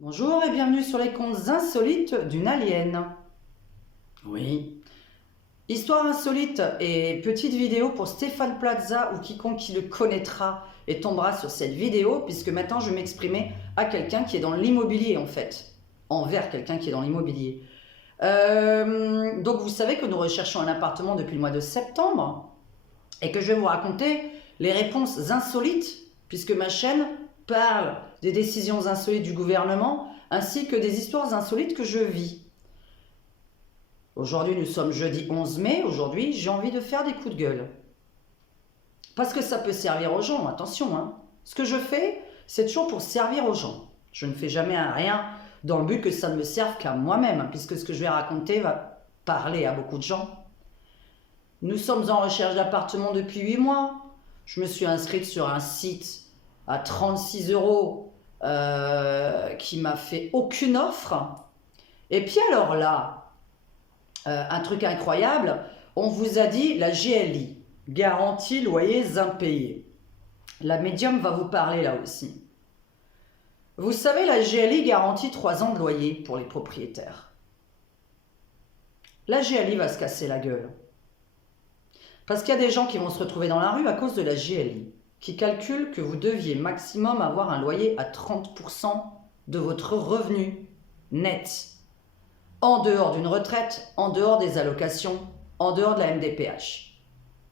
Bonjour et bienvenue sur les contes insolites d'une alien. Oui. Histoire insolite et petite vidéo pour Stéphane Plaza ou quiconque qui le connaîtra et tombera sur cette vidéo, puisque maintenant je vais m'exprimer à quelqu'un qui est dans l'immobilier en fait. Envers quelqu'un qui est dans l'immobilier. Donc vous savez que nous recherchons un appartement depuis le mois de septembre et que je vais vous raconter les réponses insolites, puisque ma chaîne parle des décisions insolites du gouvernement ainsi que des histoires insolites que je vis. Aujourd'hui, nous sommes jeudi 11 mai. Aujourd'hui, j'ai envie de faire des coups de gueule. Parce que ça peut servir aux gens, attention. Hein. Ce que je fais, c'est toujours pour servir aux gens. Je ne fais jamais rien dans le but que ça ne me serve qu'à moi-même, puisque ce que je vais raconter va parler à beaucoup de gens. Nous sommes en recherche d'appartement depuis 8 mois. Je me suis inscrite sur un site à 36 € qui m'a fait aucune offre. Et puis alors là, un truc incroyable, on vous a dit la GLI, garantie loyers impayés. La médium va vous parler là aussi. Vous savez, la GLI garantit 3 ans de loyer pour les propriétaires. La GLI va se casser la gueule. Parce qu'il y a des gens qui vont se retrouver dans la rue à cause de la GLI, qui calcule que vous deviez maximum avoir un loyer à 30% de votre revenu net, en dehors d'une retraite, en dehors des allocations, en dehors de la MDPH.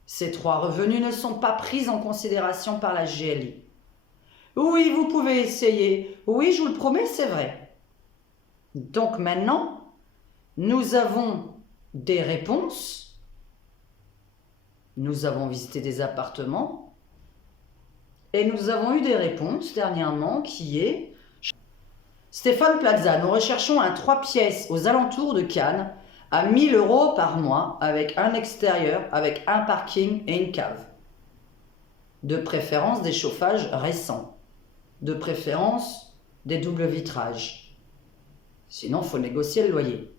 Ces 3 revenus ne sont pas pris en considération par la GLI. Oui, vous pouvez essayer. Oui, je vous le promets, c'est vrai. Donc maintenant, nous avons des réponses. Nous avons visité des appartements. Et nous avons eu des réponses dernièrement qui est Stéphane Plaza, nous recherchons un 3 pièces aux alentours de Cannes à 1 000 € par mois avec un extérieur, avec un parking et une cave. De préférence des chauffages récents. De préférence des doubles vitrages. Sinon, il faut négocier le loyer.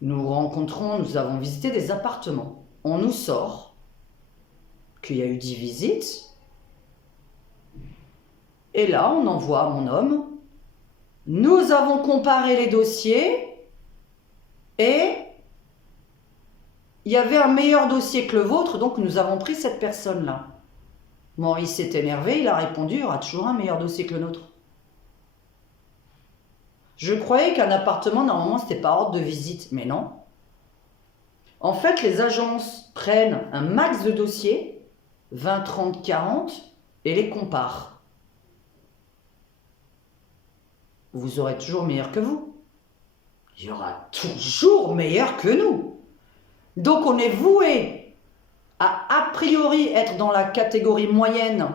Nous avons visité des appartements. On nous sort qu'il y a eu 10 visites. Et là, on envoie mon homme. Nous avons comparé les dossiers et il y avait un meilleur dossier que le vôtre, donc nous avons pris cette personne-là. Maurice s'est énervé, il a répondu, il y aura toujours un meilleur dossier que le nôtre. Je croyais qu'un appartement, normalement, c'était par ordre de visite, mais non. En fait, les agences prennent un max de dossiers, 20, 30, 40, et les comparent. Vous aurez toujours meilleur que vous. Il y aura toujours meilleur que nous. Donc on est voué à priori être dans la catégorie moyenne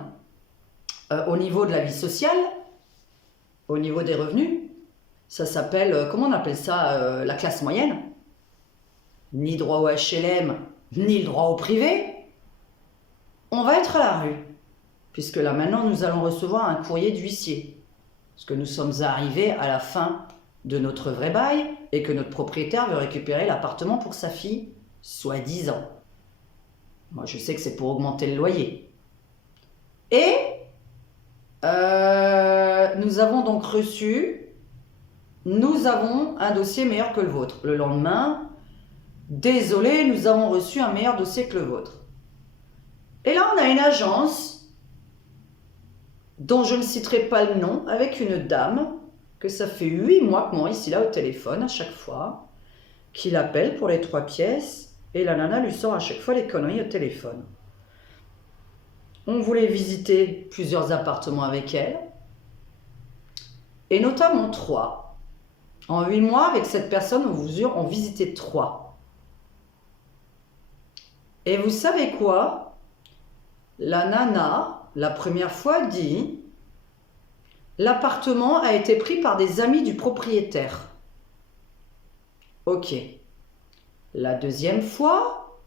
au niveau de la vie sociale, au niveau des revenus. Ça s'appelle, comment on appelle ça, la classe moyenne. Ni droit au HLM, ni le droit au privé. On va être à la rue, puisque là maintenant nous allons recevoir un courrier d'huissier. Parce que nous sommes arrivés à la fin de notre vrai bail et que notre propriétaire veut récupérer l'appartement pour sa fille, soi-disant. Moi, je sais que c'est pour augmenter le loyer. Et nous avons donc nous avons un dossier meilleur que le vôtre. Le lendemain, désolé, nous avons reçu un meilleur dossier que le vôtre. Et là, on a une agence dont je ne citerai pas le nom, avec une dame, que ça fait 8 mois que Maurice il a au téléphone à chaque fois, qu'il appelle pour les 3 pièces, et la nana lui sort à chaque fois les conneries au téléphone. On voulait visiter plusieurs appartements avec elle, et notamment 3. En 8 mois, avec cette personne, on visitait 3. Et vous savez quoi? La nana, la première fois, dit « L'appartement a été pris par des amis du propriétaire. » Ok. La deuxième fois,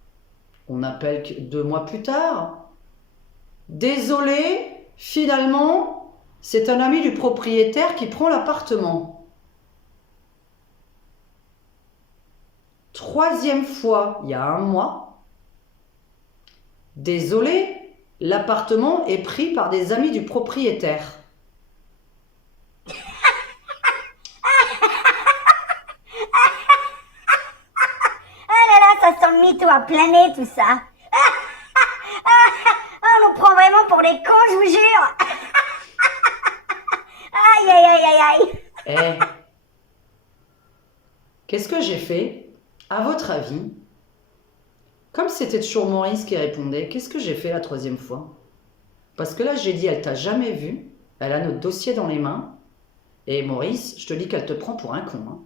on appelle 2 mois plus tard. « Désolé, finalement, c'est un ami du propriétaire qui prend l'appartement. » Troisième fois, il y a 1 mois. « Désolé, l'appartement est pris par des amis du propriétaire. » mytho à planer, tout ça. On nous prend vraiment pour des cons, je vous jure. Aïe, aïe, aïe, aïe, aïe. Eh, qu'est-ce que j'ai fait? À votre avis, comme c'était toujours Maurice qui répondait, qu'est-ce que j'ai fait la troisième fois? Parce que là, j'ai dit, elle t'a jamais vu, elle a notre dossier dans les mains, et Maurice, je te dis qu'elle te prend pour un con. Hein.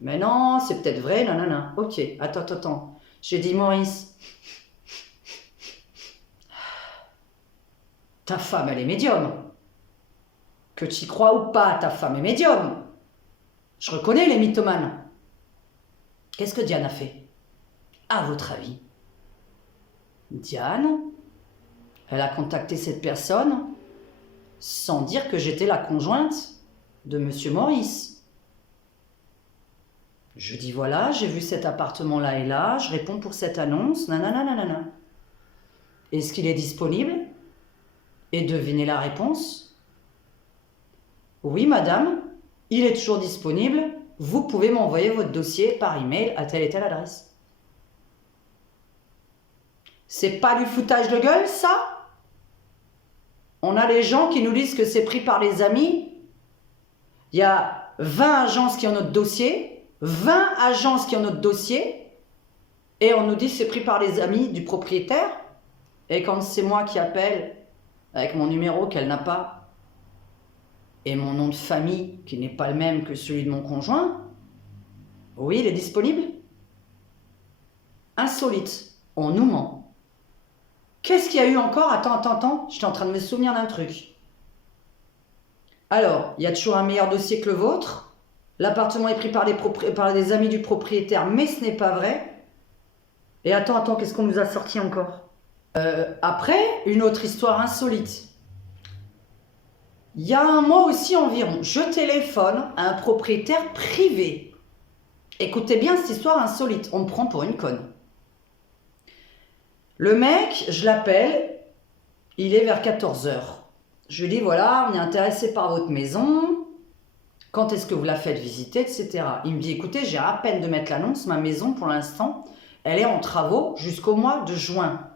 Mais non, c'est peut-être vrai, nanana. Ok, attends. J'ai dit, Maurice, ta femme, elle est médium. Que tu y crois ou pas, ta femme est médium. Je reconnais les mythomanes. Qu'est-ce que Diane a fait? À votre avis? Diane, elle a contacté cette personne sans dire que j'étais la conjointe de Monsieur Maurice. Je dis voilà, j'ai vu cet appartement là et là, je réponds pour cette annonce, nanana. Est-ce qu'il est disponible? Et devinez la réponse? Oui, madame, il est toujours disponible. Vous pouvez m'envoyer votre dossier par email à telle et telle adresse. C'est pas du foutage de gueule, ça? On a les gens qui nous disent que c'est pris par les amis. Il y a 20 agences qui ont notre dossier. 20 agences qui ont notre dossier. Et on nous dit que c'est pris par les amis du propriétaire. Et quand c'est moi qui appelle avec mon numéro qu'elle n'a pas, et mon nom de famille qui n'est pas le même que celui de mon conjoint, oui, il est disponible. Insolite, on nous ment. Qu'est-ce qu'il y a eu encore? Attends, j'étais en train de me souvenir d'un truc. Alors, il y a toujours un meilleur dossier que le vôtre. L'appartement est pris par des amis du propriétaire, mais ce n'est pas vrai. Et attends, qu'est-ce qu'on nous a sorti encore? Après, une autre histoire insolite. Il y a un mois aussi environ, je téléphone à un propriétaire privé. Écoutez bien cette histoire insolite, on me prend pour une conne. Le mec, je l'appelle, il est vers 14h. Je lui dis voilà, on est intéressé par votre maison, quand est-ce que vous la faites visiter, etc. Il me dit écoutez, j'ai à peine de mettre l'annonce, ma maison pour l'instant, elle est en travaux jusqu'au mois de juin.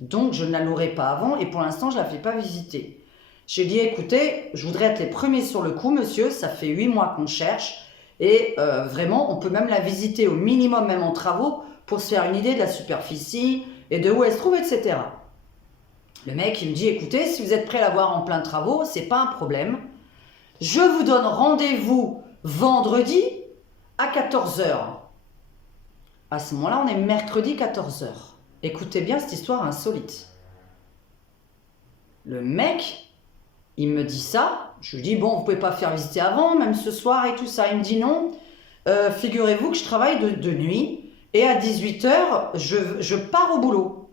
Donc je ne la louerai pas avant et pour l'instant je ne la fais pas visiter. J'ai dit, écoutez, je voudrais être les premiers sur le coup, monsieur, ça fait 8 mois qu'on cherche, et vraiment, on peut même la visiter au minimum, même en travaux, pour se faire une idée de la superficie, et de où elle se trouve, etc. Le mec, il me dit, écoutez, si vous êtes prêt à la voir en plein travaux, c'est pas un problème. Je vous donne rendez-vous vendredi à 14h. À ce moment-là, on est mercredi 14h. Écoutez bien cette histoire insolite. Le mec... il me dit ça, je lui dis bon, vous pouvez pas faire visiter avant, même ce soir et tout ça. Il me dit non, figurez-vous que je travaille de nuit et à 18h, je pars au boulot.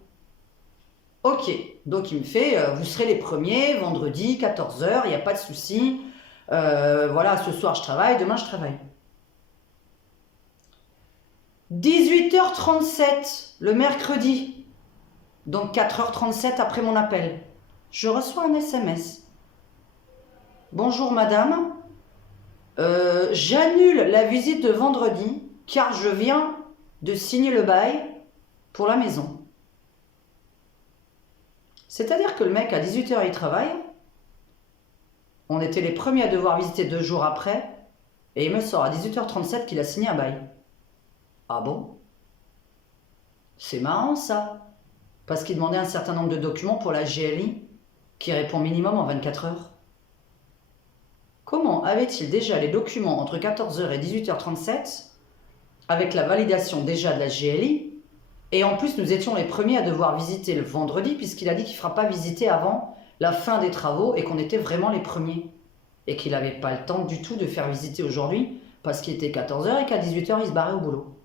Ok, donc il me fait, vous serez les premiers, vendredi, 14h, il n'y a pas de souci. Voilà, ce soir je travaille, demain je travaille. 18h37, le mercredi, donc 4h37 après mon appel, je reçois un SMS. Bonjour madame, j'annule la visite de vendredi car je viens de signer le bail pour la maison. C'est-à-dire que le mec à 18h il travaille, on était les premiers à devoir visiter 2 jours après et il me sort à 18h37 qu'il a signé un bail. Ah bon? C'est marrant ça, parce qu'il demandait un certain nombre de documents pour la GLI qui répond minimum en 24 heures. Comment avait-il déjà les documents entre 14h et 18h37 avec la validation déjà de la GLI et en plus nous étions les premiers à devoir visiter le vendredi puisqu'il a dit qu'il ne fera pas visiter avant la fin des travaux et qu'on était vraiment les premiers et qu'il n'avait pas le temps du tout de faire visiter aujourd'hui parce qu'il était 14h et qu'à 18h il se barrait au boulot.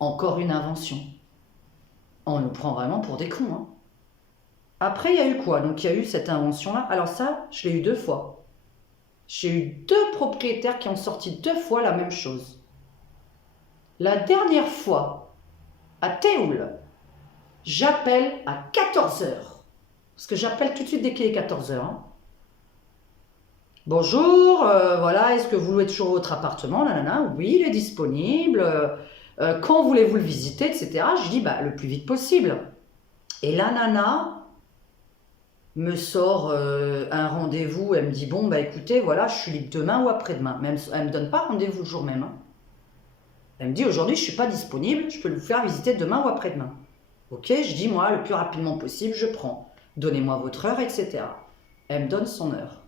Encore une invention. On nous prend vraiment pour des cons, hein. Après, il y a eu quoi? Donc, il y a eu cette invention-là. Alors ça, je l'ai eu 2 fois. J'ai eu 2 propriétaires qui ont sorti 2 fois la même chose. La dernière fois, à Théoul, j'appelle à 14h. Parce que j'appelle tout de suite dès qu'il est 14h. Hein. Bonjour, voilà, est-ce que vous louez toujours votre appartement? Nanana, oui, il est disponible. Quand voulez-vous le visiter, etc. Je dis, bah, le plus vite possible. Et la nana me sort un rendez-vous. Elle me dit, bon, bah écoutez, voilà, je suis libre demain ou après-demain. Mais elle ne me donne pas rendez-vous le jour même. Hein. Elle me dit, aujourd'hui, je ne suis pas disponible, je peux vous faire visiter demain ou après-demain. Ok, je dis, moi, le plus rapidement possible, je prends. Donnez-moi votre heure, etc. Elle me donne son heure.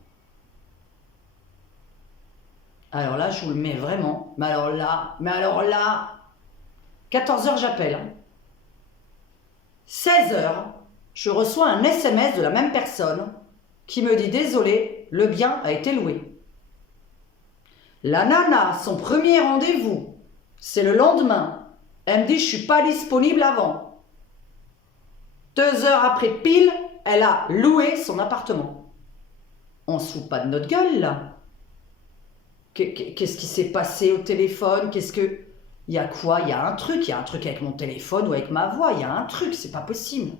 Alors là, je vous le mets vraiment. Mais alors là, 14h, j'appelle. Hein. 16h, je reçois un SMS de la même personne qui me dit « Désolé, le bien a été loué ». La nana, son premier rendez-vous, c'est le lendemain. Elle me dit « Je ne suis pas disponible avant ». 2 heures après pile, elle a loué son appartement. On se fout pas de notre gueule, là. Qu'est-ce qui s'est passé au téléphone? Il y a quoi? Il y a un truc avec mon téléphone ou avec ma voix, il y a un truc, c'est pas possible.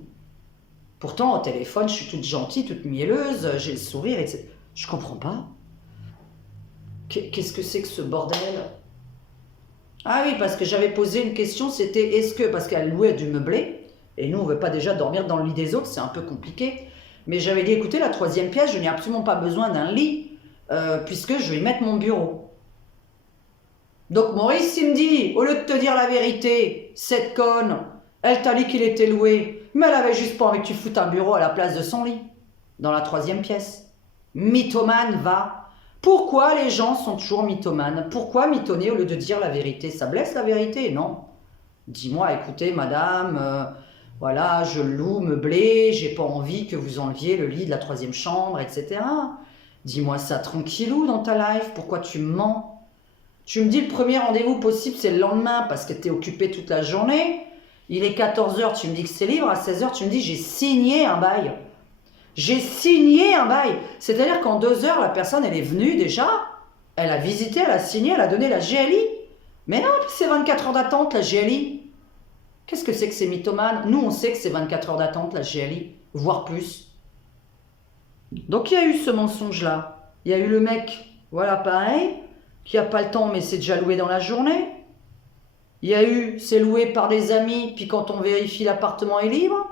Pourtant, au téléphone, je suis toute gentille, toute mielleuse, j'ai le sourire, etc. Je comprends pas. Qu'est-ce que c'est que ce bordel? Ah oui, parce que j'avais posé une question, c'était est-ce que, parce qu'elle louait du meublé, et nous on veut pas déjà dormir dans le lit des autres, c'est un peu compliqué, mais j'avais dit écoutez, la 3e pièce, je n'ai absolument pas besoin d'un lit, puisque je vais y mettre mon bureau. Donc Maurice, il me dit, au lieu de te dire la vérité, cette conne, elle t'a dit qu'il était loué, mais elle avait juste pas envie que tu foutes un bureau à la place de son lit, dans la 3e pièce. Mythomane, va. Pourquoi les gens sont toujours mythomanes? Pourquoi mitonner au lieu de dire la vérité? Ça blesse la vérité, non? Dis-moi, écoutez, madame, voilà, je loue meublé, j'ai pas envie que vous enleviez le lit de la 3e chambre, etc. Dis-moi ça tranquillou dans ta life, pourquoi tu mens? Tu me dis le premier rendez-vous possible, c'est le lendemain parce que tu es occupé toute la journée. Il est 14h, tu me dis que c'est libre. À 16h, tu me dis j'ai signé un bail. J'ai signé un bail. C'est-à-dire qu'en 2 heures, la personne, elle est venue déjà. Elle a visité, elle a signé, elle a donné la GLI. Mais non, c'est 24 heures d'attente, la GLI. Qu'est-ce que c'est que ces mythomanes? Nous, on sait que c'est 24 heures d'attente, la GLI, voire plus. Donc, il y a eu ce mensonge-là. Il y a eu le mec, voilà, pareil, qui n'a pas le temps, mais c'est déjà loué dans la journée. Il y a eu, c'est loué par des amis, puis quand on vérifie, l'appartement est libre.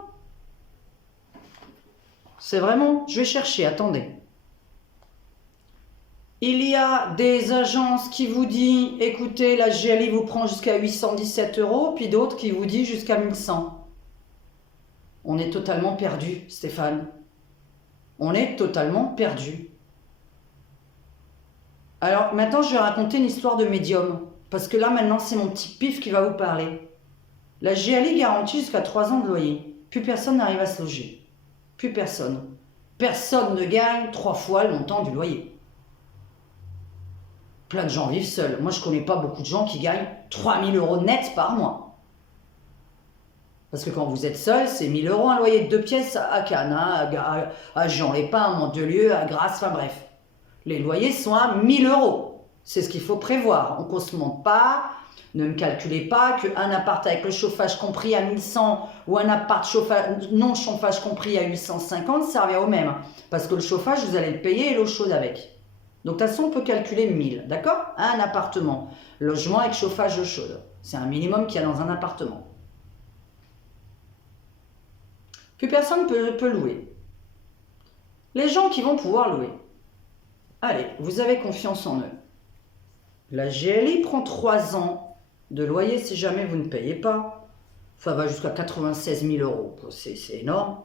C'est vraiment, je vais chercher, attendez. Il y a des agences qui vous disent, écoutez, la GLI vous prend jusqu'à 817 €, puis d'autres qui vous disent jusqu'à 1100. On est totalement perdu, Stéphane. On est totalement perdu. Alors maintenant, je vais raconter une histoire de médium. Parce que là, maintenant, c'est mon petit pif qui va vous parler. La GLI garantit jusqu'à 3 ans de loyer. Plus personne n'arrive à se loger. Plus personne. Personne ne gagne 3 fois le montant du loyer. Plein de gens vivent seuls. Moi, je connais pas beaucoup de gens qui gagnent 3000 € net par mois. Parce que quand vous êtes seul, c'est 1000 € un loyer de 2 pièces à Cannes, hein, à Jean-les-Pins, à Mandelieu, à Grasse, enfin bref. Les loyers sont à 1000 €. C'est ce qu'il faut prévoir. On ne se monte pas. Ne me calculez pas qu'un appart avec le chauffage compris à 1100 ou un appart non chauffage compris à 850 servait au même. Parce que le chauffage, vous allez le payer et l'eau chaude avec. Donc de toute façon, on peut calculer 1000, d'accord? Un appartement, logement avec chauffage, eau chaude. C'est un minimum qu'il y a dans un appartement. Plus personne peut louer. Les gens qui vont pouvoir louer. Allez, vous avez confiance en eux. La GLI prend 3 ans de loyer si jamais vous ne payez pas. Ça va jusqu'à 96 000 €. C'est énorme.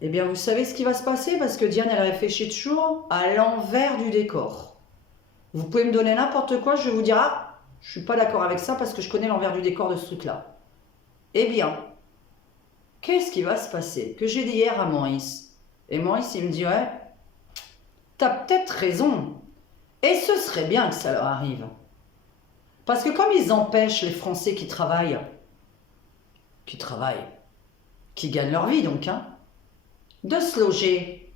Eh bien, vous savez ce qui va se passer parce que Diane, elle réfléchit toujours à l'envers du décor. Vous pouvez me donner n'importe quoi, je vais vous dire, ah, je ne suis pas d'accord avec ça parce que je connais l'envers du décor de ce truc-là. Eh bien, qu'est-ce qui va se passer? Que j'ai dit hier à Maurice. Et Maurice, il me dit, ouais, t'as peut-être raison. Et ce serait bien que ça leur arrive. Parce que comme ils empêchent les Français qui travaillent, qui gagnent leur vie donc, hein, de se loger.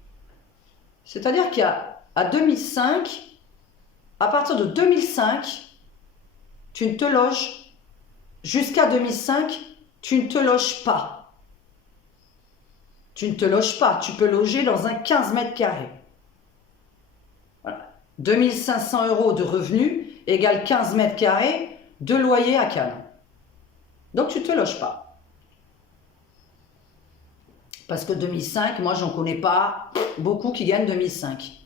C'est-à-dire qu'à 2005, à partir de 2005, tu ne te loges, jusqu'à 2005, tu ne te loges pas. Tu ne te loges pas, tu peux loger dans un 15 mètres carrés. 2500 € de revenus égale 15 mètres carrés de loyer à Cannes. Donc tu ne te loges pas. Parce que 2005, moi j'en connais pas beaucoup qui gagnent 2005.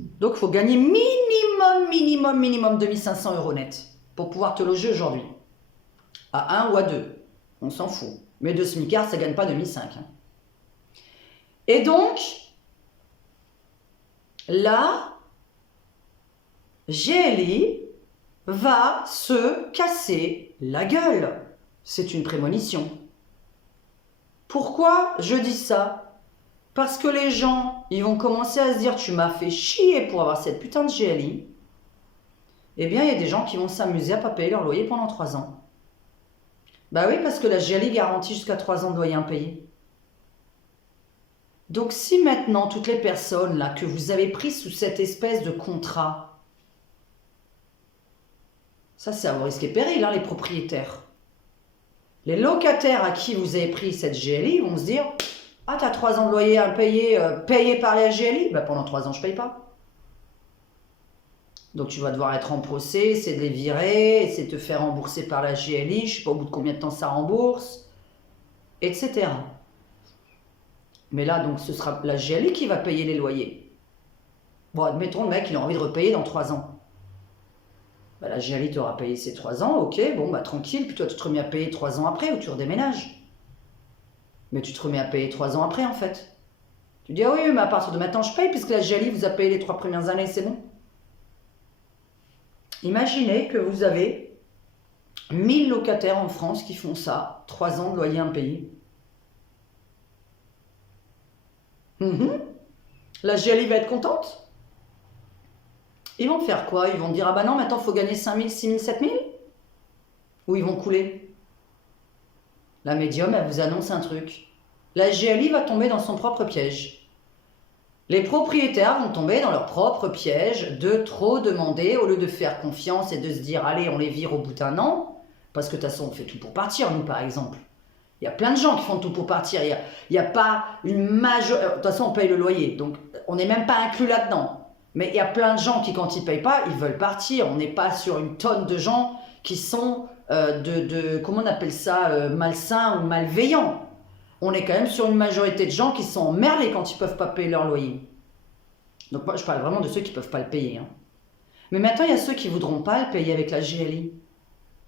Donc il faut gagner minimum 2500 € net pour pouvoir te loger aujourd'hui. À 1 ou à 2, on s'en fout. Mais de SMICAR, ça ne gagne pas 2005. Hein. Et donc, là, GLI va se casser la gueule. C'est une prémonition. Pourquoi je dis ça? Parce que les gens, ils vont commencer à se dire « tu m'as fait chier pour avoir cette putain de GLI ». Eh bien, il y a des gens qui vont s'amuser à ne pas payer leur loyer pendant 3 ans. Bah oui, parce que la GLI garantit jusqu'à 3 ans de loyer impayé. Donc si maintenant, toutes les personnes là que vous avez prises sous cette espèce de contrat, ça c'est à vos risques et périls, hein, les propriétaires. Les locataires à qui vous avez pris cette GLI vont se dire « Ah, t'as 3 ans de loyer impayé, payé par la GLI ?» Bah pendant 3 ans, je paye pas. Donc tu vas devoir être en procès, essayer de les virer, essayer de te faire rembourser par la GLI, je ne sais pas au bout de combien de temps ça rembourse, etc. Mais là, donc, ce sera la GLI qui va payer les loyers. Bon, admettons, le mec, il a envie de repayer dans 3 ans. Bah, la GLI t'aura payé ces 3 ans, ok, bon, bah tranquille, puis toi, tu te remets à payer 3 ans après, ou tu redéménages. Mais tu te remets à payer 3 ans après, en fait. Tu dis, ah oui, mais à partir de maintenant, je paye, puisque la GLI vous a payé les 3 premières années, c'est bon. Imaginez que vous avez 1000 locataires en France qui font ça, 3 ans de loyer impayé. La GLI va être contente. Ils vont faire quoi? Ils vont dire, ah bah non, maintenant il faut gagner 5000, 6000, 7000? Ou ils vont couler? La médium, elle vous annonce un truc. La GLI va tomber dans son propre piège. Les propriétaires vont tomber dans leur propre piège de trop demander au lieu de faire confiance et de se dire, allez, on les vire au bout d'un an, parce que de toute façon, on fait tout pour partir, nous, par exemple. Il y a plein de gens qui font tout pour partir. Il y a pas une majorité... De toute façon, on paye le loyer, donc on n'est même pas inclus là-dedans. Mais il y a plein de gens qui, quand ils ne payent pas, ils veulent partir. On n'est pas sur une tonne de gens qui sont comment on appelle ça, malsains ou malveillants. On est quand même sur une majorité de gens qui sont emmerdés quand ils ne peuvent pas payer leur loyer. Donc moi, je parle vraiment de ceux qui ne peuvent pas le payer. Hein. Mais maintenant, il y a ceux qui ne voudront pas le payer avec la GLI.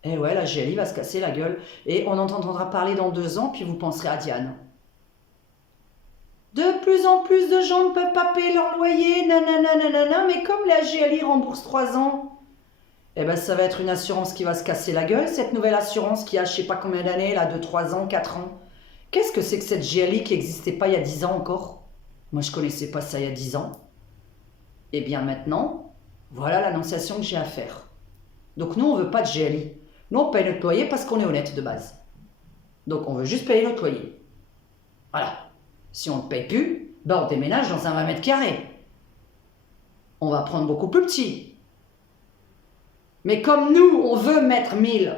Eh ouais, la GLI va se casser la gueule. Et on entendra parler dans 2 ans, puis vous penserez à Diane. De plus en plus de gens ne peuvent pas payer leur loyer, nanana, mais comme la GLI rembourse 3 ans, eh ben ça va être une assurance qui va se casser la gueule, cette nouvelle assurance qui a je sais pas combien d'années, là, de 3 ans, 4 ans. Qu'est-ce que c'est que cette GLI qui n'existait pas il y a 10 ans encore? Moi, je connaissais pas ça il y a 10 ans. Eh bien maintenant, voilà l'annonciation que j'ai à faire. Donc nous, on veut pas de GLI. Nous, on paye notre loyer parce qu'on est honnête de base. Donc on veut juste payer notre loyer. Voilà. Si on ne paye plus, ben on déménage dans un 20 mètres carrés. On va prendre beaucoup plus petit. Mais comme nous, on veut mettre 1000,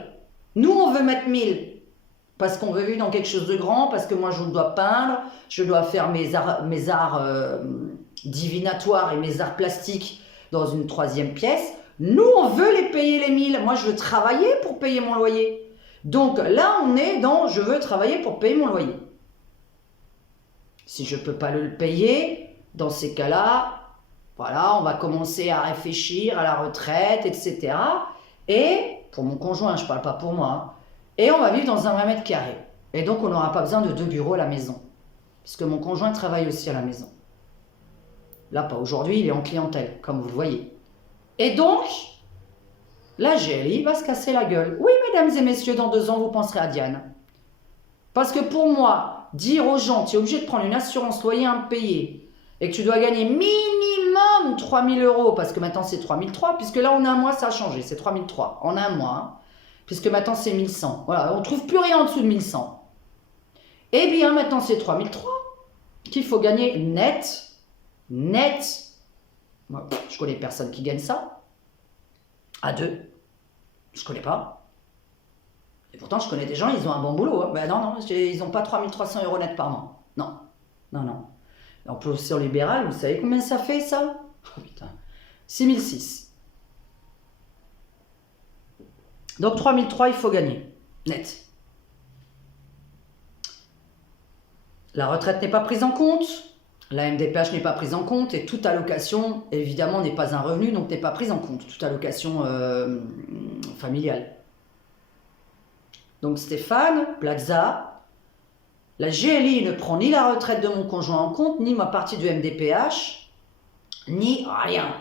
parce qu'on veut vivre dans quelque chose de grand, parce que moi, je dois peindre, je dois faire mes arts divinatoires et mes arts plastiques dans une 3e pièce. Nous, on veut les payer les 1000. Moi, je veux travailler pour payer mon loyer. Donc là, on est dans « je veux travailler pour payer mon loyer ». Si je ne peux pas le payer, dans ces cas-là, voilà, on va commencer à réfléchir à la retraite, etc. Et, pour mon conjoint, je ne parle pas pour moi, hein, et on va vivre dans un 20 mètres carrés. Et donc, on n'aura pas besoin de 2 bureaux à la maison. Parce que mon conjoint travaille aussi à la maison. Là, pas aujourd'hui, il est en clientèle, comme vous le voyez. Et donc, la GLI va se casser la gueule. Oui, mesdames et messieurs, dans 2 ans, vous penserez à Diane. Parce que pour moi, dire aux gens, tu es obligé de prendre une assurance loyer impayé et que tu dois gagner minimum 3000 €, parce que maintenant c'est 3003, puisque là en un mois ça a changé, c'est 3003 en un mois, hein, puisque maintenant c'est 1100. Voilà, on ne trouve plus rien en dessous de 1100. Eh bien maintenant c'est 3003 qu'il faut gagner net. Moi, je connais personne qui gagne ça. À 2, je connais pas. Et pourtant, je connais des gens, ils ont un bon boulot. Hein. Ben non, ils n'ont pas 3300 € net par mois. Non. En position libérale, vous savez combien ça fait, ça? Oh putain. 6006. Donc 3003, il faut gagner. Net. La retraite n'est pas prise en compte. La MDPH n'est pas prise en compte. Et toute allocation, évidemment, n'est pas un revenu, donc n'est pas prise en compte. Toute allocation familiale. Donc Stéphane Plaza, la GLI ne prend ni la retraite de mon conjoint en compte, ni ma partie du MDPH, ni rien.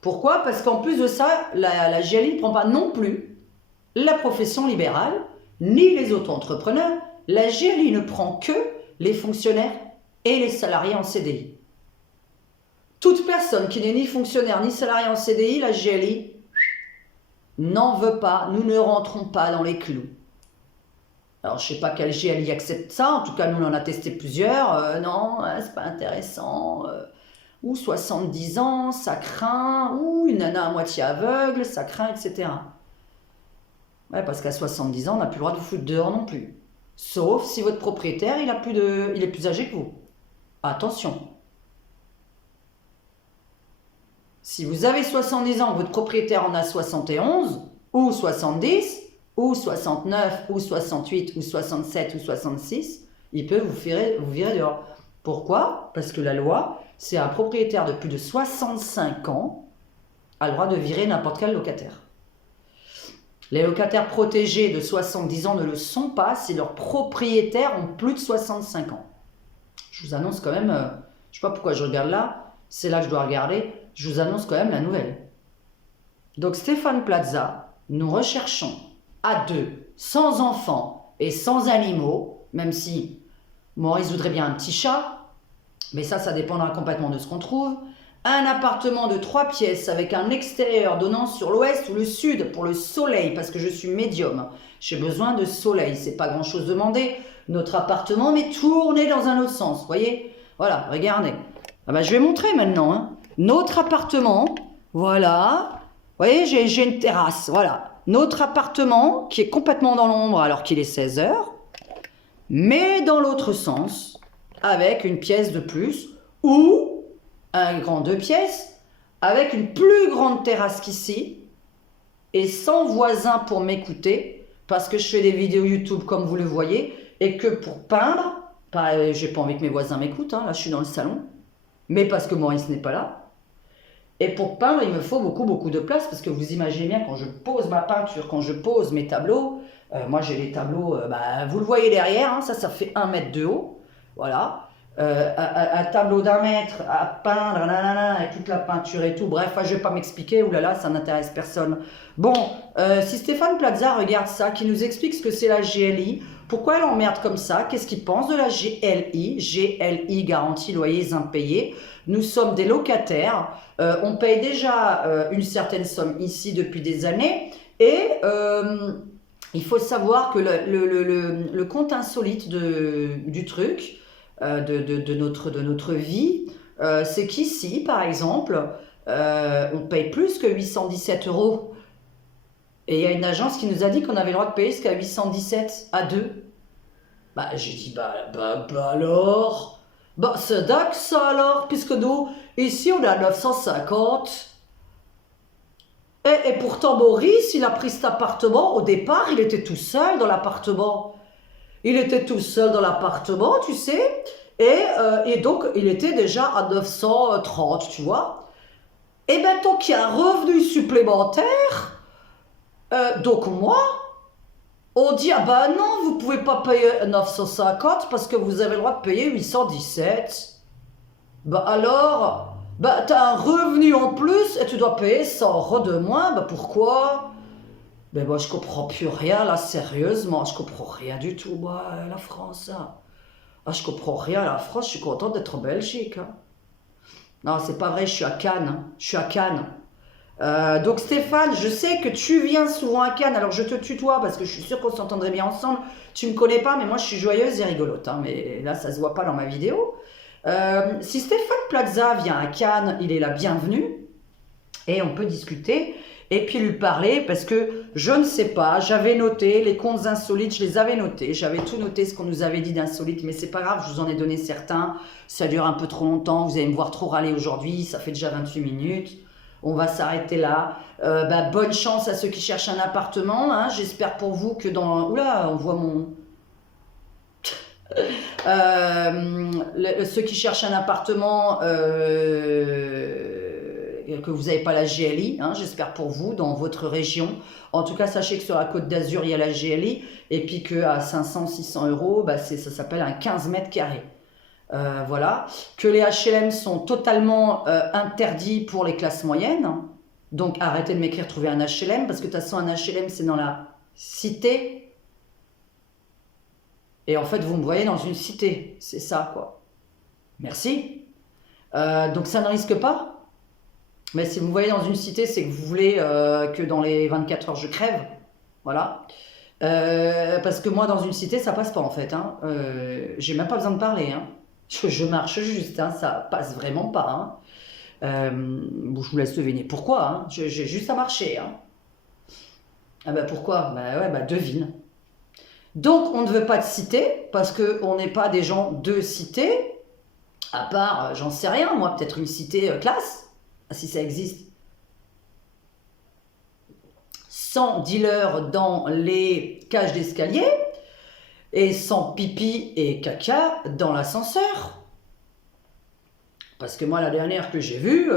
Pourquoi? Parce qu'en plus de ça, la GLI ne prend pas non plus la profession libérale, ni les auto-entrepreneurs. La GLI ne prend que les fonctionnaires et les salariés en CDI. Toute personne qui n'est ni fonctionnaire ni salarié en CDI, la GLI n'en veut pas, nous ne rentrons pas dans les clous. Alors, je ne sais pas quel GLI accepte ça, en tout cas, nous, on en a testé plusieurs. Non, c'est pas intéressant. Ou 70 ans, ça craint. Ou une nana à moitié aveugle, ça craint, etc. Ouais, parce qu'à 70 ans, on n'a plus le droit de vous foutre dehors non plus. Sauf si votre propriétaire, il est plus âgé que vous. Attention. Si vous avez 70 ans, votre propriétaire en a 71, ou 70, ou 69, ou 68, ou 67, ou 66, il peut vous virer dehors. Pourquoi? Parce que la loi, c'est un propriétaire de plus de 65 ans a le droit de virer n'importe quel locataire. Les locataires protégés de 70 ans ne le sont pas si leurs propriétaires ont plus de 65 ans. Je vous annonce quand même, je ne sais pas pourquoi je regarde là, c'est là que je dois regarder, je vous annonce quand même la nouvelle. Donc Stéphane Plaza, nous recherchons à deux, sans enfants et sans animaux, même si Maurice voudrait bien un petit chat, mais ça dépendra complètement de ce qu'on trouve, un appartement de 3 pièces avec un extérieur donnant sur l'ouest ou le sud pour le soleil, parce que je suis médium, j'ai besoin de soleil, c'est pas grand chose demandé, notre appartement, mais tourné dans un autre sens, vous voyez? Voilà, regardez. Ah bah, je vais montrer maintenant, hein. Notre appartement, voilà, vous voyez, j'ai une terrasse, voilà. Notre appartement qui est complètement dans l'ombre alors qu'il est 16 h, mais dans l'autre sens, avec une pièce de plus, ou un grand 2 pièces, avec une plus grande terrasse qu'ici, et sans voisins pour m'écouter, parce que je fais des vidéos YouTube comme vous le voyez, et que pour peindre, j'ai pas envie que mes voisins m'écoutent, hein, là je suis dans le salon, mais parce que Maurice n'est pas là. Et pour peindre, il me faut beaucoup de place, parce que vous imaginez bien, quand je pose ma peinture, quand je pose mes tableaux, moi j'ai les tableaux, vous le voyez derrière, hein, ça fait 1 mètre de haut, voilà. Un tableau d'1 mètre à peindre, avec toute la peinture et tout, bref, je vais pas m'expliquer, oulala, ça n'intéresse personne. Bon, si Stéphane Plaza regarde ça, qui nous explique ce que c'est la GLI, pourquoi elle emmerde comme ça, qu'est-ce qu'il pense de la GLI, GLI garantie loyers impayés, nous sommes des locataires, on paye déjà une certaine somme ici depuis des années, et il faut savoir que le compte insolite du truc, de notre vie, c'est qu'ici, par exemple, on paye plus que 817 €. Et il y a une agence qui nous a dit qu'on avait le droit de payer jusqu'à 817 à 2. Bah, j'ai dit, alors, c'est dingue ça alors, puisque nous, ici, on est à 950. Et pourtant, Maurice, il a pris cet appartement. Au départ, il était tout seul dans l'appartement. Il était tout seul dans l'appartement, tu sais, et donc il était déjà à 930, tu vois. Et bien, tant qu'il y a un revenu supplémentaire, donc moi, on dit, ah ben non, vous pouvez pas payer 950 parce que vous avez le droit de payer 817. Ben alors, t'as un revenu en plus et tu dois payer 100 € de moins, pourquoi? Mais moi, je comprends plus rien, là, sérieusement. Je comprends rien du tout, moi, la France. Hein. Ah, je comprends rien, la France. Je suis contente d'être en Belgique. Hein. Non, c'est pas vrai, je suis à Cannes. Hein. Je suis à Cannes. Donc, Stéphane, je sais que tu viens souvent à Cannes. Alors, je te tutoie parce que je suis sûre qu'on s'entendrait bien ensemble. Tu me connais pas, mais moi, je suis joyeuse et rigolote. Hein. Mais là, ça se voit pas dans ma vidéo. Si Stéphane Plaza vient à Cannes, il est la bienvenue. Et on peut discuter. et puis lui parler, parce que je ne sais pas, j'avais noté les comptes insolites, je les avais notés, j'avais tout noté ce qu'on nous avait dit d'insolite, mais c'est pas grave, je vous en ai donné certains, ça dure un peu trop longtemps, vous allez me voir trop râler aujourd'hui, ça fait déjà 28 minutes, on va s'arrêter là. Bonne chance à ceux qui cherchent un appartement, hein, j'espère pour vous que dans... Oula, on voit mon... ceux qui cherchent un appartement, que vous n'avez pas la GLI, hein, j'espère pour vous, dans votre région. En tout cas, sachez que sur la Côte d'Azur, il y a la GLI, et puis qu'à 500-600 euros, ça s'appelle un 15 mètres carrés. Voilà. Que les HLM sont totalement interdits pour les classes moyennes. Donc, arrêtez de m'écrire trouver un HLM, parce que de toute façon, un HLM, c'est dans la cité. Et en fait, vous me voyez dans une cité. C'est ça, quoi. Merci. Donc, ça ne risque pas. Mais si vous me voyez dans une cité, c'est que vous voulez que dans les 24 heures, je crève. Voilà. Parce que moi, dans une cité, ça passe pas, en fait. Hein. J'ai même pas besoin de parler. Hein. Je marche juste. Hein. Ça passe vraiment pas. Hein. Bon, je vous laisse deviner pourquoi. Hein. J'ai juste à marcher. Hein. Ah bah pourquoi? Bah ouais, devine. Donc, on ne veut pas de cité, parce qu'on n'est pas des gens de cité, à part, j'en sais rien, moi, peut-être une cité classe. Si ça existe, sans dealers dans les cages d'escalier et sans pipi et caca dans l'ascenseur. Parce que moi, la dernière que j'ai vue,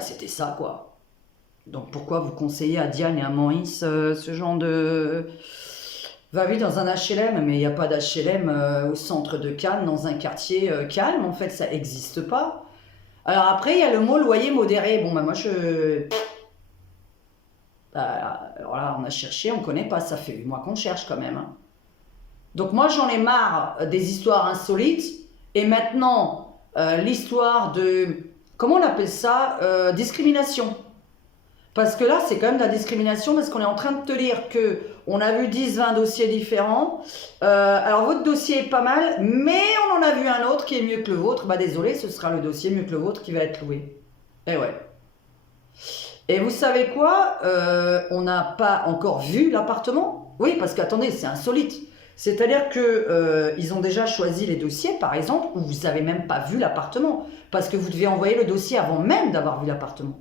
c'était ça, quoi. Donc pourquoi vous conseillez à Diane et à Maurice ce genre de... Va vivre dans un HLM, mais il n'y a pas d'HLM au centre de Cannes, dans un quartier calme, en fait, ça n'existe pas. Alors après, il y a le mot loyer modéré. Bon, moi, alors là, on a cherché, on ne connaît pas, ça fait 8 mois qu'on cherche quand même. Hein. Donc moi, j'en ai marre des histoires insolites, et maintenant, l'histoire de... Comment on appelle ça? Discrimination. Parce que là, c'est quand même de la discrimination, parce qu'on est en train de te dire que on a vu 10-20 dossiers différents. Alors, votre dossier est pas mal, mais on en a vu un autre qui est mieux que le vôtre. Désolé, ce sera le dossier mieux que le vôtre qui va être loué. Eh ouais. Et vous savez quoi? On n'a pas encore vu l'appartement. Oui, parce qu'attendez, c'est insolite. C'est-à-dire que ils ont déjà choisi les dossiers, par exemple, où vous n'avez même pas vu l'appartement. Parce que vous devez envoyer le dossier avant même d'avoir vu l'appartement.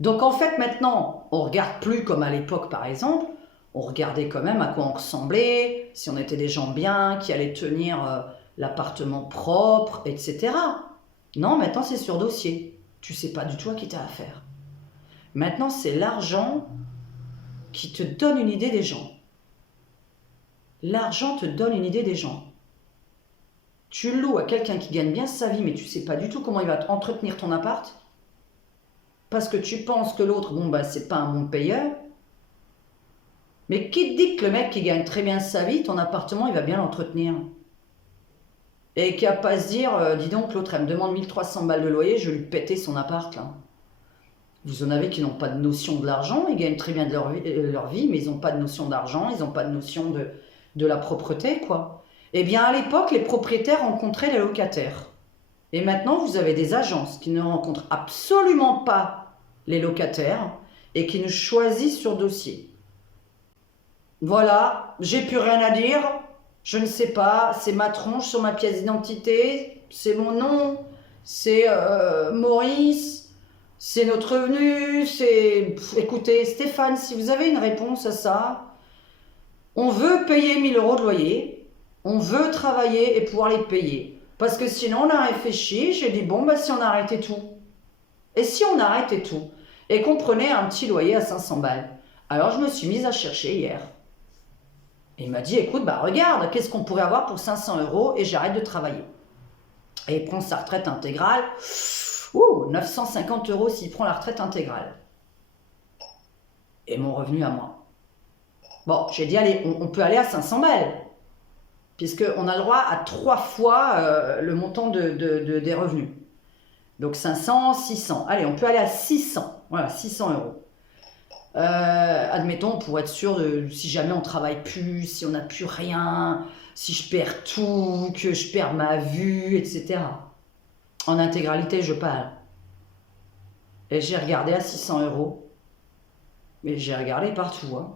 Donc en fait maintenant, on ne regarde plus comme à l'époque par exemple, on regardait quand même à quoi on ressemblait, si on était des gens bien, qui allaient tenir l'appartement propre, etc. Non, maintenant c'est sur dossier. Tu ne sais pas du tout à qui tu as affaire. Maintenant c'est l'argent qui te donne une idée des gens. L'argent te donne une idée des gens. Tu loues à quelqu'un qui gagne bien sa vie, mais tu ne sais pas du tout comment il va entretenir ton appart. Parce que tu penses que l'autre, c'est pas un bon payeur. Mais qui te dit que le mec qui gagne très bien sa vie, ton appartement, il va bien l'entretenir? Et qui a pas à se dire, dis donc, l'autre, elle me demande 1300 balles de loyer, je vais lui péter son appart, là. Vous en avez qui n'ont pas de notion de l'argent, ils gagnent très bien de leur vie, mais ils n'ont pas de notion d'argent, ils n'ont pas de notion de la propreté, quoi. Eh bien, à l'époque, les propriétaires rencontraient les locataires. Et maintenant, vous avez des agences qui ne rencontrent absolument pas les locataires et qui nous choisissent sur dossier. Voilà, j'ai plus rien à dire, je ne sais pas, c'est ma tronche sur ma pièce d'identité, c'est mon nom, c'est Maurice, c'est notre revenu, c'est... Écoutez, Stéphane, si vous avez une réponse à ça, on veut payer 1000 € de loyer, on veut travailler et pouvoir les payer. Parce que sinon, on a réfléchi, j'ai dit, si on arrêtait tout. Et si on arrêtait tout et qu'on prenait un petit loyer à 500 balles? Alors, je me suis mise à chercher hier. Et il m'a dit, écoute, regarde, qu'est-ce qu'on pourrait avoir pour 500 € et j'arrête de travailler. Et il prend sa retraite intégrale. 950 € s'il prend la retraite intégrale. Et mon revenu à moi. Bon, j'ai dit, allez, on peut aller à 500 balles. Puisqu'on a le droit à 3 fois le montant des revenus. Donc 500, 600. Allez, on peut aller à 600. Voilà, 600 €. Admettons, pour être sûr, si jamais on ne travaille plus, si on n'a plus rien, si je perds tout, que je perds ma vue, etc. En intégralité, je parle. Et j'ai regardé à 600 euros. Mais j'ai regardé partout. Hein.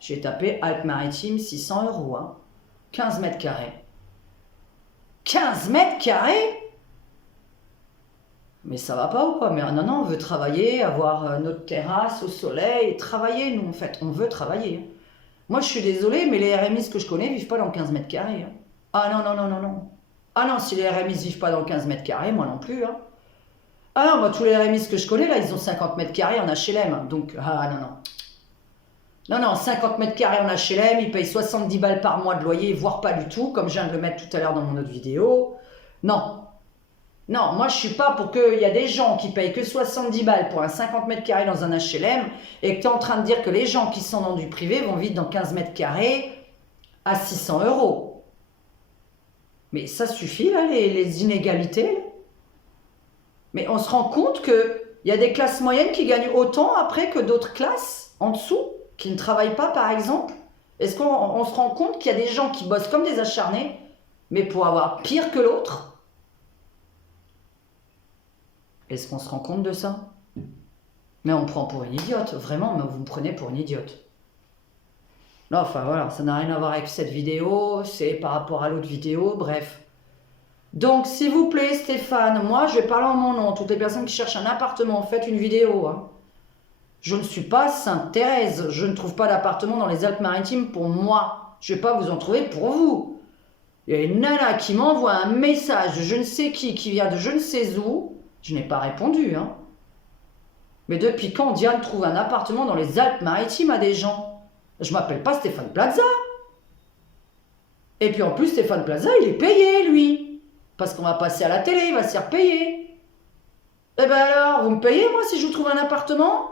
J'ai tapé Alpes-Maritimes 600 euros. Hein. 15 mètres carrés. 15 mètres carrés? Mais ça va pas ou quoi? Mais non, on veut travailler, avoir notre terrasse au soleil, travailler, nous en fait, on veut travailler. Moi je suis désolée, mais les RMIs que je connais vivent pas dans 15 mètres carrés. Hein. Ah non, non, non, non, non. Ah non, si les RMIs vivent pas dans 15 mètres carrés, moi non plus. Hein. Ah non, moi tous les RMIs que je connais, là, ils ont 50 mètres carrés en HLM. Donc, ah non, non. Non, non, 50 mètres carrés en HLM, ils payent 70 balles par mois de loyer, voire pas du tout, comme je viens de le mettre tout à l'heure dans mon autre vidéo. Non. Non, moi je suis pas pour qu'il y a des gens qui payent que 70 balles pour un 50 mètres carrés dans un HLM et que tu es en train de dire que les gens qui sont dans du privé vont vivre dans 15 mètres carrés à 600 euros. Mais ça suffit là, les inégalités. Mais on se rend compte qu'il y a des classes moyennes qui gagnent autant après que d'autres classes en dessous, qui ne travaillent pas par exemple. Est-ce qu'on se rend compte qu'il y a des gens qui bossent comme des acharnés, mais pour avoir pire que l'autre? Est-ce qu'on se rend compte de ça? Mais on me prend pour une idiote, vraiment, mais vous me prenez pour une idiote. Non, enfin voilà, ça n'a rien à voir avec cette vidéo, c'est par rapport à l'autre vidéo, bref. Donc, s'il vous plaît, Stéphane, moi, je vais parler en mon nom. Toutes les personnes qui cherchent un appartement, faites une vidéo. Hein. Je ne suis pas Sainte-Thérèse, je ne trouve pas d'appartement dans les Alpes-Maritimes pour moi. Je ne vais pas vous en trouver pour vous. Il y a une nana qui m'envoie un message de je ne sais qui vient de je ne sais où. Je n'ai pas répondu, hein. Mais depuis quand Diane trouve un appartement dans les Alpes-Maritimes à des gens? Je m'appelle pas Stéphane Plaza. Et puis en plus, Stéphane Plaza, il est payé, lui. Parce qu'on va passer à la télé, il va se faire payer. Eh ben alors, vous me payez, moi, si je vous trouve un appartement?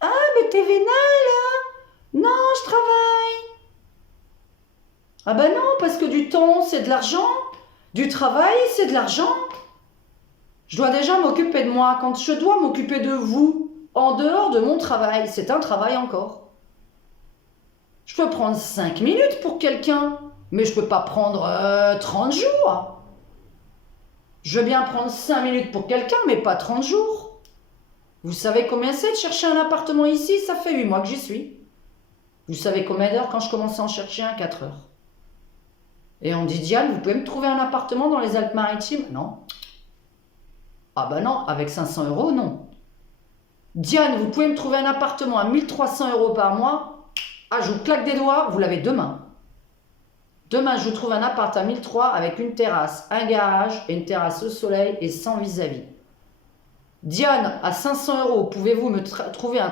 Ah, mais t'es vénale, hein? Non, je travaille. Ah ben non, parce que du temps, c'est de l'argent. Du travail, c'est de l'argent. Je dois déjà m'occuper de moi. Quand je dois m'occuper de vous, en dehors de mon travail, c'est un travail encore. Je peux prendre 5 minutes pour quelqu'un, mais je peux pas prendre 30 jours. Je veux bien prendre 5 minutes pour quelqu'un, mais pas 30 jours. Vous savez combien c'est de chercher un appartement ici? Ça fait 8 mois que j'y suis. Vous savez combien d'heures quand je commençais à en chercher un? 4 heures. Et on dit, Diane, vous pouvez me trouver un appartement dans les Alpes-Maritimes? Non. Ah ben non, avec 500 euros, non. Diane, vous pouvez me trouver un appartement à 1300 euros par mois? Ah, je vous claque des doigts, vous l'avez demain. Demain, je vous trouve un appart à 1300 avec une terrasse, un garage et une terrasse au soleil et sans vis-à-vis. Diane, à 500 euros, pouvez-vous me trouver un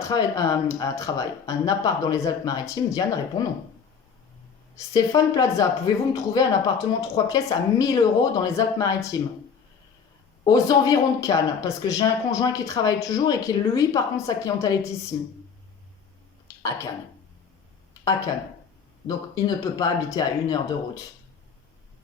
appart dans les Alpes-Maritimes? Diane répond non. Stéphane Plaza, pouvez-vous me trouver un appartement 3 pièces à 1000 euros dans les Alpes-Maritimes? Aux environs de Cannes, parce que j'ai un conjoint qui travaille toujours et qui, lui, par contre, sa clientèle est ici. À Cannes. À Cannes. Donc, il ne peut pas habiter à 1 heure de route.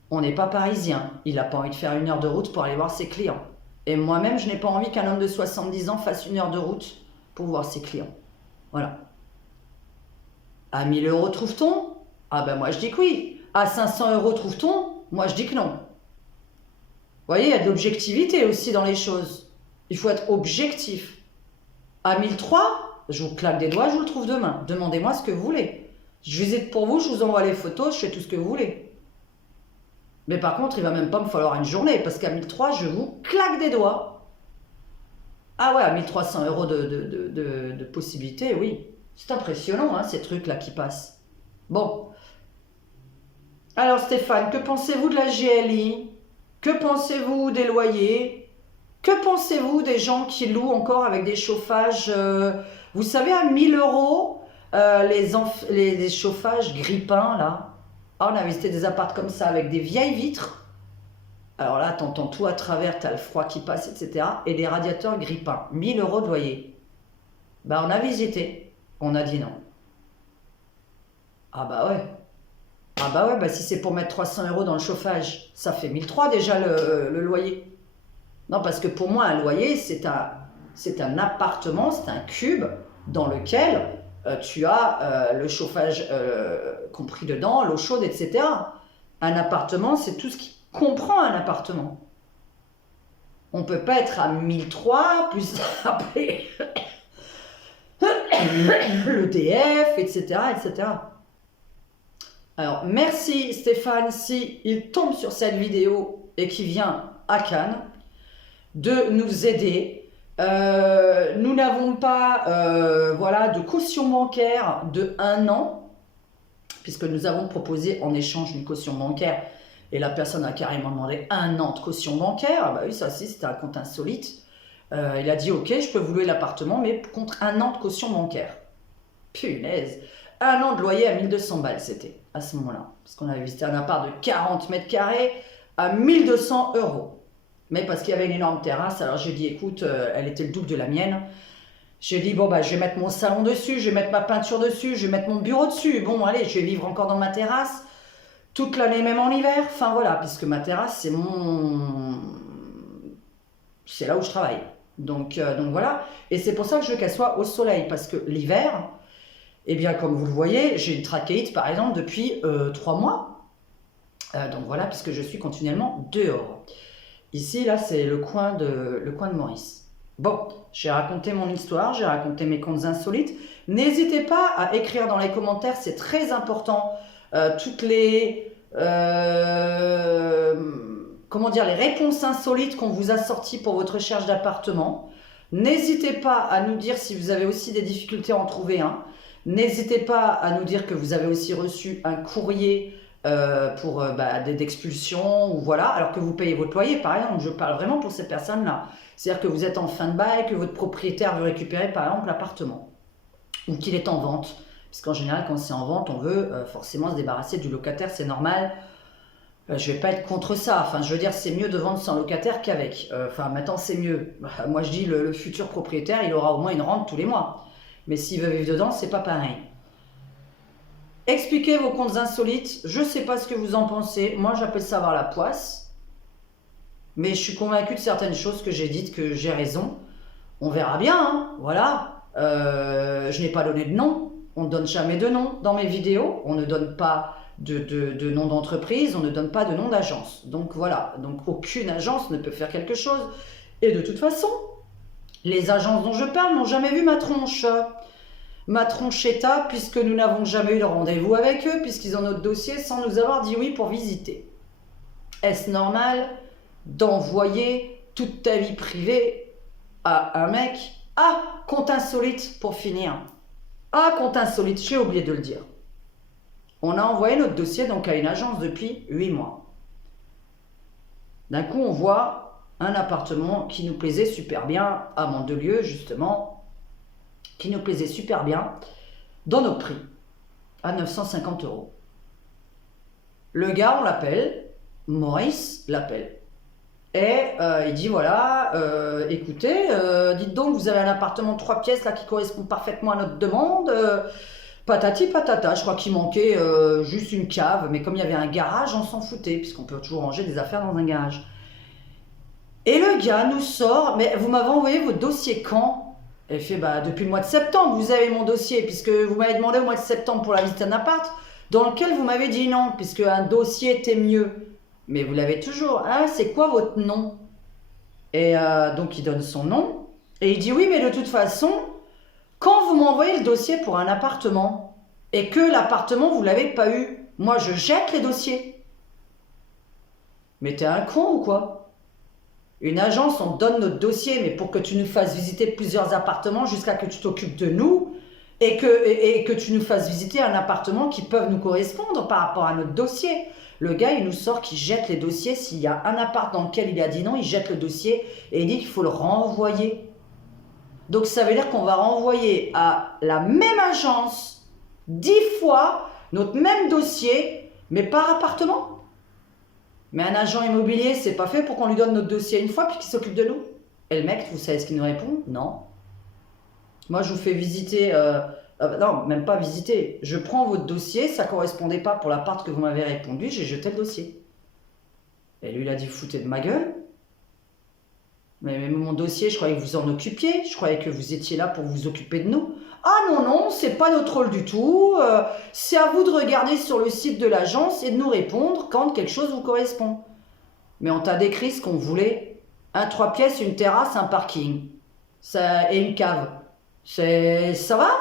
On n'est pas parisien. Il n'a pas envie de faire 1 heure de route pour aller voir ses clients. Et moi-même, je n'ai pas envie qu'un homme de 70 ans fasse 1 heure de route pour voir ses clients. Voilà. À 1000 euros trouve-t-on? Ah ben moi, je dis que oui. À 500 euros trouve-t-on? Moi, je dis que non. Vous voyez, il y a de l'objectivité aussi dans les choses. Il faut être objectif. À 1300, je vous claque des doigts, je vous le trouve demain. Demandez-moi ce que vous voulez. Je visite pour vous, je vous envoie les photos, je fais tout ce que vous voulez. Mais par contre, il va même pas me falloir une journée, parce qu'à 1300, je vous claque des doigts. Ah ouais, à 1300 euros de possibilités, oui. C'est impressionnant, hein, ces trucs-là qui passent. Bon. Alors Stéphane, que pensez-vous de la GLI ? Que pensez-vous des loyers? Que pensez-vous des gens qui louent encore avec des chauffages vous savez, à 1000 euros, les chauffages grippins, là. Ah, on a visité des apparts comme ça, avec des vieilles vitres. Alors là, t'entends tout à travers, t'as le froid qui passe, etc. Et des radiateurs grippins. 1000 euros de loyer. Bah, on a visité. On a dit non. Ah bah ouais. Ah bah ouais, bah si c'est pour mettre 300 euros dans le chauffage, ça fait 1300 déjà le loyer. Non, parce que pour moi, un loyer, c'est un appartement, c'est un cube dans lequel tu as le chauffage compris dedans, l'eau chaude, etc. Un appartement, c'est tout ce qui comprend un appartement. On ne peut pas être à 1003, plus après le DF, etc., etc. Alors, merci Stéphane, si il tombe sur cette vidéo et qu'il vient à Cannes, de nous aider. Nous n'avons pas voilà, de caution bancaire de 1 an, puisque nous avons proposé en échange une caution bancaire, et la personne a carrément demandé 1 an de caution bancaire. Ah bah oui, ça aussi, c'était un compte insolite. Il a dit, ok, je peux vous louer l'appartement, mais contre 1 an de caution bancaire. Punaise, 1 an de loyer à 1200 balles, c'était à ce moment-là. Parce qu'on avait visité un appart de 40 mètres carrés à 1200 €. Mais parce qu'il y avait une énorme terrasse, alors j'ai dit, écoute, elle était le double de la mienne. J'ai dit, bon, bah, je vais mettre mon salon dessus, je vais mettre ma peinture dessus, je vais mettre mon bureau dessus. Bon, allez, je vais vivre encore dans ma terrasse, toute l'année, même en hiver. Enfin, voilà, puisque ma terrasse, c'est c'est là où je travaille. Donc voilà. Et c'est pour ça que je veux qu'elle soit au soleil, parce que l'hiver, eh bien, comme vous le voyez, j'ai une trachéite, par exemple, depuis 3 mois. Donc voilà, puisque je suis continuellement dehors. Ici, là, c'est le coin de Maurice. Bon, j'ai raconté mon histoire, j'ai raconté mes contes insolites. N'hésitez pas à écrire dans les commentaires, c'est très important. Toutes les... comment dire, les réponses insolites qu'on vous a sorties pour votre recherche d'appartement. N'hésitez pas à nous dire si vous avez aussi des difficultés à en trouver un. N'hésitez pas à nous dire que vous avez aussi reçu un courrier pour d'expulsion, ou voilà, alors que vous payez votre loyer, par exemple. Je parle vraiment pour ces personnes-là. C'est-à-dire que vous êtes en fin de bail, que votre propriétaire veut récupérer, par exemple, l'appartement, ou qu'il est en vente. Parce qu'en général, quand c'est en vente, on veut forcément se débarrasser du locataire, c'est normal. Je ne vais pas être contre ça. Enfin, je veux dire, c'est mieux de vendre sans locataire qu'avec. Enfin, maintenant, c'est mieux. Moi, je dis, le futur propriétaire, il aura au moins une rente tous les mois. Mais s'il veut vivre dedans, c'est pas pareil. Expliquez vos contes insolites. Je ne sais pas ce que vous en pensez. Moi, j'appelle ça avoir la poisse. Mais je suis convaincue de certaines choses que j'ai dites, que j'ai raison. On verra bien, hein. Voilà. Je n'ai pas donné de nom. On ne donne jamais de nom dans mes vidéos. On ne donne pas de nom d'entreprise. On ne donne pas de nom d'agence. Donc voilà. Donc aucune agence ne peut faire quelque chose. Et de toute façon, les agences dont je parle n'ont jamais vu ma tronche. Ma tronchetta, puisque nous n'avons jamais eu de rendez-vous avec eux, puisqu'ils ont notre dossier sans nous avoir dit oui pour visiter. Est-ce normal d'envoyer toute ta vie privée à un mec? Ah, compte insolite pour finir. Ah, compte insolite, j'ai oublié de le dire. On a envoyé notre dossier donc à une agence depuis 8 mois. D'un coup, on voit un appartement qui nous plaisait super bien à Mandelieu, justement, qui nous plaisait super bien, dans nos prix, à 950 €. Le gars, on l'appelle, Maurice l'appelle. Et il dit, voilà, écoutez, dites donc, vous avez un appartement de 3 pièces là qui correspond parfaitement à notre demande. Patati patata, je crois qu'il manquait juste une cave, mais comme il y avait un garage, on s'en foutait, puisqu'on peut toujours ranger des affaires dans un garage. Et le gars nous sort, mais vous m'avez envoyé votre dossier quand? Elle fait, depuis le mois de septembre, vous avez mon dossier, puisque vous m'avez demandé au mois de septembre pour la visite d'un appart, dans lequel vous m'avez dit non, puisque un dossier était mieux. Mais vous l'avez toujours. Ah, c'est quoi votre nom? Et donc, il donne son nom, et il dit, oui, mais de toute façon, quand vous m'envoyez le dossier pour un appartement, et que l'appartement, vous ne l'avez pas eu, moi, je jette les dossiers. Mais t'es un con ou quoi? Une agence, on te donne notre dossier, mais pour que tu nous fasses visiter plusieurs appartements jusqu'à que tu t'occupes de nous et que tu nous fasses visiter un appartement qui peut nous correspondre par rapport à notre dossier. Le gars, il nous sort qu'il jette les dossiers. S'il y a un appart dans lequel il a dit non, il jette le dossier et il dit qu'il faut le renvoyer. Donc ça veut dire qu'on va renvoyer à la même agence 10 fois notre même dossier, mais par appartement. Mais un agent immobilier, c'est pas fait pour qu'on lui donne notre dossier une fois puis qu'il s'occupe de nous. Et le mec, vous savez ce qu'il nous répond? Non. Moi, je vous fais visiter... non, même pas visiter. Je prends votre dossier, ça correspondait pas pour l'appart que vous m'avez répondu, j'ai jeté le dossier. Et lui, il a dit, foutez de ma gueule. Mais mon dossier, je croyais que vous en occupiez. Je croyais que vous étiez là pour vous occuper de nous. Ah non, non, c'est pas notre rôle du tout. C'est à vous de regarder sur le site de l'agence et de nous répondre quand quelque chose vous correspond. Mais on t'a décrit ce qu'on voulait. Un 3 pièces, une terrasse, un parking. Ça, et une cave. Ça va?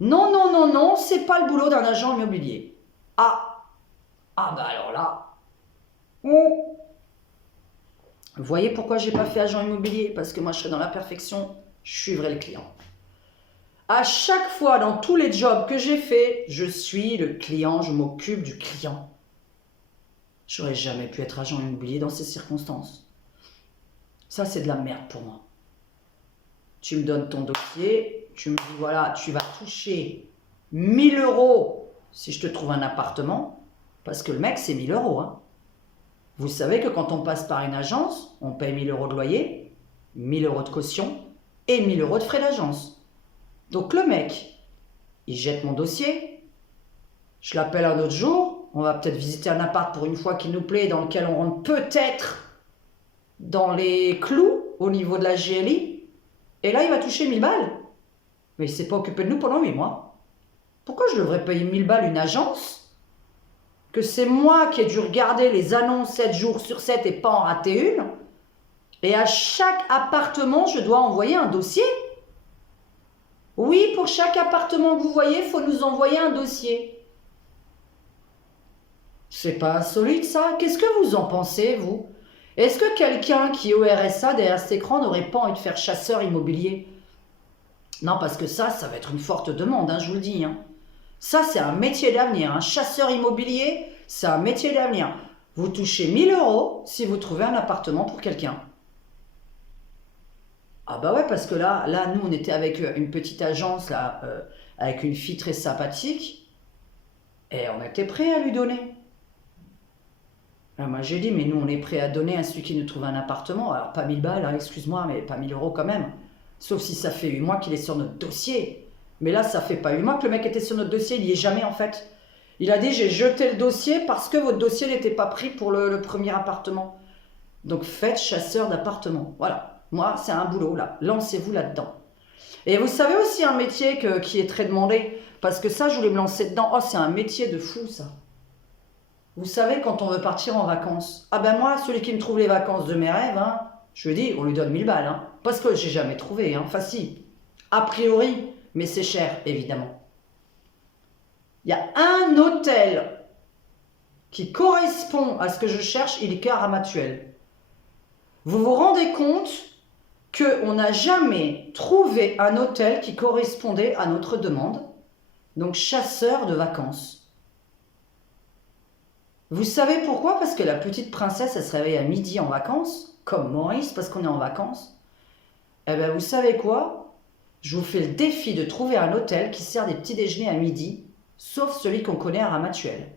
Non, non, non, non, c'est pas le boulot d'un agent immobilier. Ah, ah bah alors là. Vous voyez pourquoi j'ai pas fait agent immobilier? Parce que moi je serais dans la perfection, je suivrais le client. À chaque fois, dans tous les jobs que j'ai fait, je suis le client, je m'occupe du client. J'aurais jamais pu être agent immobilier dans ces circonstances. Ça, c'est de la merde pour moi. Tu me donnes ton dossier, tu me dis, voilà, tu vas toucher 1000 € si je te trouve un appartement, parce que le mec, c'est 1000 €. Hein. Vous savez que quand on passe par une agence, on paye 1000 € de loyer, 1000 € de caution et 1000 € de frais d'agence. Donc le mec, il jette mon dossier, je l'appelle un autre jour, on va peut-être visiter un appart pour une fois qui nous plaît, dans lequel on rentre peut-être dans les clous au niveau de la GLI, et là il va toucher 1000 balles. Mais il ne s'est pas occupé de nous pendant 8 mois. Pourquoi je devrais payer 1000 balles une agence? Que c'est moi qui ai dû regarder les annonces 7 jours sur 7 et pas en rater une, et à chaque appartement je dois envoyer un dossier? Oui, pour chaque appartement que vous voyez, il faut nous envoyer un dossier. C'est pas insolite ça? Qu'est-ce que vous en pensez, vous? Est-ce que quelqu'un qui est au RSA derrière cet écran n'aurait pas envie de faire chasseur immobilier? Non, parce que ça va être une forte demande, hein, je vous le dis. Hein. Ça, c'est un métier d'avenir. Un chasseur immobilier, c'est un métier d'avenir. Vous touchez 1000 € si vous trouvez un appartement pour quelqu'un. Ah bah ouais, parce que là, nous, on était avec une petite agence, là, avec une fille très sympathique, et on était prêt à lui donner. Alors moi, j'ai dit, mais nous, on est prêt à donner à celui qui nous trouve un appartement. Alors, pas 1000 balles, hein, excuse-moi, mais pas 1000 € quand même. Sauf si ça fait 8 mois qu'il est sur notre dossier. Mais là, ça fait pas 8 mois que le mec était sur notre dossier, il n'y est jamais, en fait. Il a dit, j'ai jeté le dossier parce que votre dossier n'était pas pris pour le premier appartement. Donc, faites chasseur d'appartement. Voilà. Moi, c'est un boulot, là. Lancez-vous là-dedans. Et vous savez aussi un métier qui est très demandé, parce que ça, je voulais me lancer dedans. Oh, c'est un métier de fou, ça. Vous savez, quand on veut partir en vacances, ah ben moi, celui qui me trouve les vacances de mes rêves, hein, je lui dis, on lui donne 1000 balles, hein, parce que j'ai jamais trouvé, hein, enfin si, a priori, mais c'est cher, évidemment. Il y a un hôtel qui correspond à ce que je cherche, il est qu'à Ramatuelle. Vous vous rendez compte qu'on n'a jamais trouvé un hôtel qui correspondait à notre demande, donc chasseur de vacances. Vous savez pourquoi? Parce que la petite princesse, elle se réveille à midi en vacances, comme Maurice, parce qu'on est en vacances. Eh bien, vous savez quoi? Je vous fais le défi de trouver un hôtel qui sert des petits déjeuners à midi, sauf celui qu'on connaît à Ramatuelle.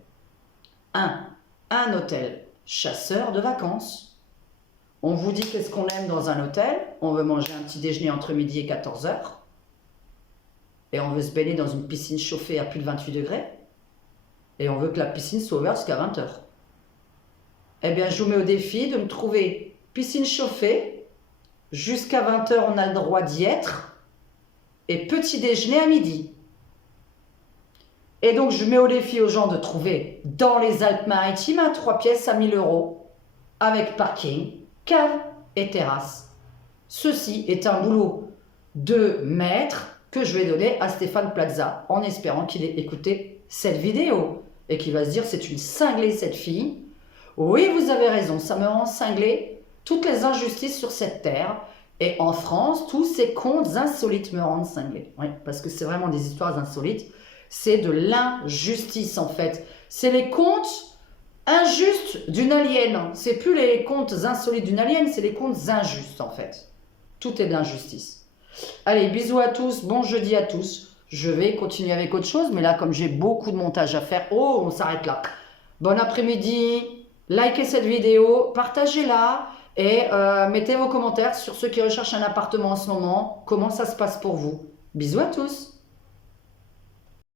Un hôtel chasseur de vacances. On vous dit qu'est-ce qu'on aime dans un hôtel. On veut manger un petit déjeuner entre midi et 14h. Et on veut se baigner dans une piscine chauffée à plus de 28 degrés. Et on veut que la piscine soit ouverte jusqu'à 20h. Eh bien, je vous mets au défi de me trouver piscine chauffée. Jusqu'à 20h, on a le droit d'y être. Et petit déjeuner à midi. Et donc, je mets au défi aux gens de trouver dans les Alpes-Maritimes un 3 pièces à 1000 €. Avec parking, cave et terrasse. Ceci est un boulot de maître que je vais donner à Stéphane Plaza en espérant qu'il ait écouté cette vidéo et qu'il va se dire c'est une cinglée cette fille. Oui, vous avez raison, ça me rend cinglée. Toutes les injustices sur cette terre et en France, tous ces contes insolites me rendent cinglée. Oui, parce que c'est vraiment des histoires insolites. C'est de l'injustice en fait. C'est les contes injustes d'une alien. C'est plus les contes insolites d'une alien, c'est les contes injustes en fait. Tout est de l'injustice. Allez, bisous à tous, bon jeudi à tous. Je vais continuer avec autre chose, mais là, comme j'ai beaucoup de montage à faire, oh, on s'arrête là. Bon après-midi, likez cette vidéo, partagez-la et mettez vos commentaires sur ceux qui recherchent un appartement en ce moment. Comment ça se passe pour vous? Bisous à tous.